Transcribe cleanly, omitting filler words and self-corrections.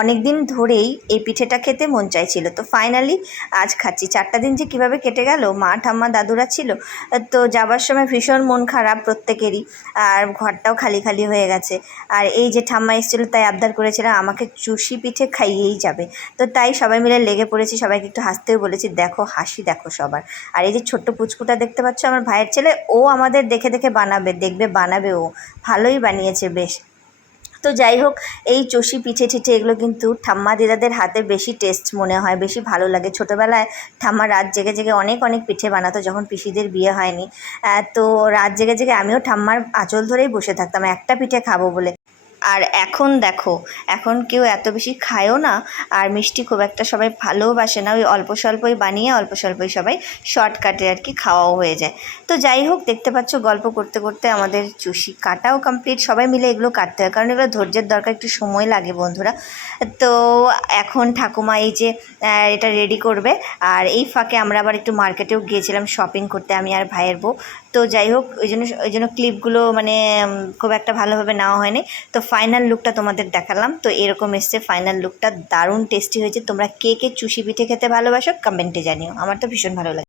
অনেক দিন ধরেই এই পিঠেটা খেতে মন চাইছিল, তো ফাইনালি আজ খাচ্ছি। 4টা দিন যে কীভাবে কেটে গেল, মা ঠাম্মা দাদুরা ছিল, তো যাবার সময় ভীষণ মন খারাপ প্রত্যেকেরই, আর ঘরটাও খালি খালি হয়ে গেছে। আর এই যে ঠাম্মা এসেছিলো, তাই আবদার করেছিলাম আমাকে চুষি পিঠে খাইয়েই যাবে, তো তাই সবাই মিলে লেগে পড়েছি। সবাইকে একটু হাসতেও বলেছি, দেখো হাসি দেখো সবার। আর এই যে ছোট্ট পুচকুটা দেখতে পাচ্ছ, আমার ভাইয়ের ছেলে, ও আমাদের দেখে দেখে বানাবে, ও ভালোই বানিয়েছে বেশ। তো যাই হোক, এই চষি পিঠে টিঠে এগুলো কিন্তু ঠাম্মা দিদাদের হাতে বেশি টেস্ট মনে হয়, বেশি ভালো লাগে। ছোটোবেলায় ঠাম্মা রাত জেগে জেগে অনেক অনেক পিঠে বানাতো, যখন পিসিদের বিয়ে হয়নি। তো রাত জেগে জেগে আমিও ঠাম্মার আঁচল ধরেই বসে থাকতাম একটা পিঠে খাবো বলে। আর এখন দেখো, এখন কেউ এত বেশি খায়ও না, আর মিষ্টি খুব একটা সবাই ভালোবাসে না। ওই অল্প স্বল্পই বানিয়ে অল্প স্বল্পই সবাই শর্টকাটে আর কি খাওয়াও হয়ে যায়। তো যাই হোক, দেখতে পাচ্ছ গল্প করতে করতে আমাদের চুষি কাটাও কমপ্লিট। সবাই মিলে এগুলো কাটতে হয়, কারণ এগুলো ধৈর্যের দরকার, একটু সময় লাগে বন্ধুরা। তো এখন ঠাকুমা এই যে এটা রেডি করবে, আর এই ফাঁকে আমরা আবার একটু মার্কেটেও গিয়েছিলাম শপিং করতে, আমি আর ভাইয়ের বউ। তো যাই হোক, ওই জন্য ক্লিপগুলো মানে খুব একটা ভালোভাবে নেওয়া হয়নি। তো ফাইনাল লুকটা তোমাদের দেখালাম। তো এরকম এসছে ফাইনাল লুকটা, দারুণ টেস্টি হয়েছে। তোমরা কে কে চুষি পিঠে খেতে ভালোবাসো কমেন্টে জানিও, আমার তো ভীষণ ভালো লাগে।